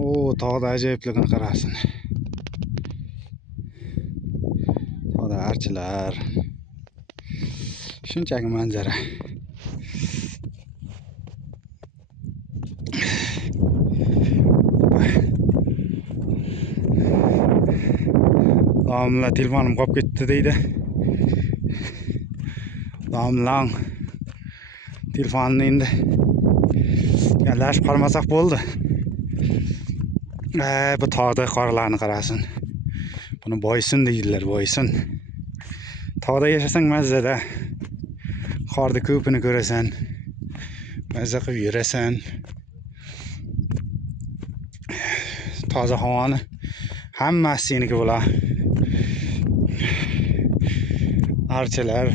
O tog'da ajoyibligini qarasin. Tog'da archilar. Shunchaki manzara. Domla telefonim qolib ketdi deydi. Domlang telefonini endi yallashib qaramasaq bo'ldi. Bu tog'da qorlarni qarasin. Buni boysun deydilar, boysun. Tog'da yashasang mazada. Qorda ko'pini ko'rasan. Mazza qilib yurasan. Toza havoni hammasi seniki bo'ladi. Archalar.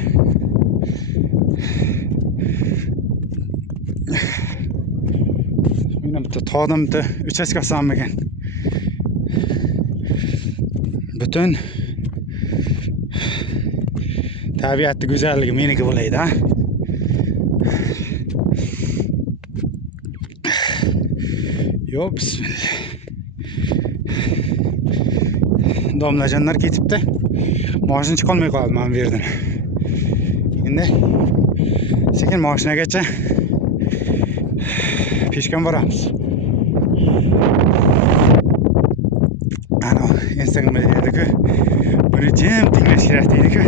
Meni bitta tog'dan bitta uchastka olsam ekan. Butun tabiatning go'zalligi meniki bo'laydi, ha. Yo, bismillah. Domlajonlar ketibdi. Mashina chiqolmay qoldi men bu yerdan. Endi sekin mashinagacha peshkam boramiz. Ana Instagramda dedi-ku, buni jim tinglash kerak deydi-ku.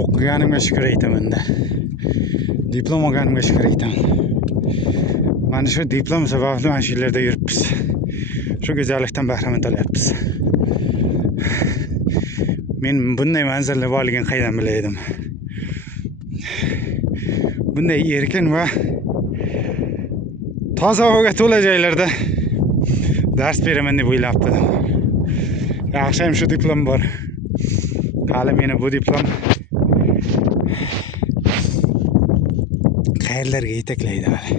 O'qiganimga shukr aytaman-da. Diplom olganimga shukr aytaman. Mana shu diplom sababli mana shu yerlarda yuribmiz. Shu go'zallikdan bahramand olyapmiz. Men bunday manzarlar borligini qaydan bilaydim? Bunday erkin va toza havoga to'la joylarda dars beraman deb o'ylabdim. Yaxshiyam shu diplom bor. Hali meni bu diplom qayerlarga yetaklaydi hali.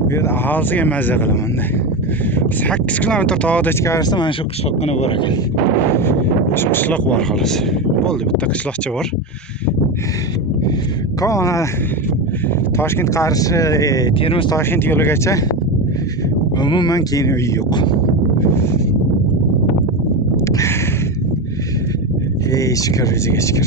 Bu yerda aholisiga mazza qilaman-da. 8 kilometr tog'da ichkarisida mana shu qishloqqina bor ekan. Shu qishloq bor xolos. Bo'ldi, bitta qishloqcha bor. Kona Toshkent qarshi Termiz Toshkent yo'ligacha umuman keyin uy yo'q. Ey shukr, o'ziga shukr.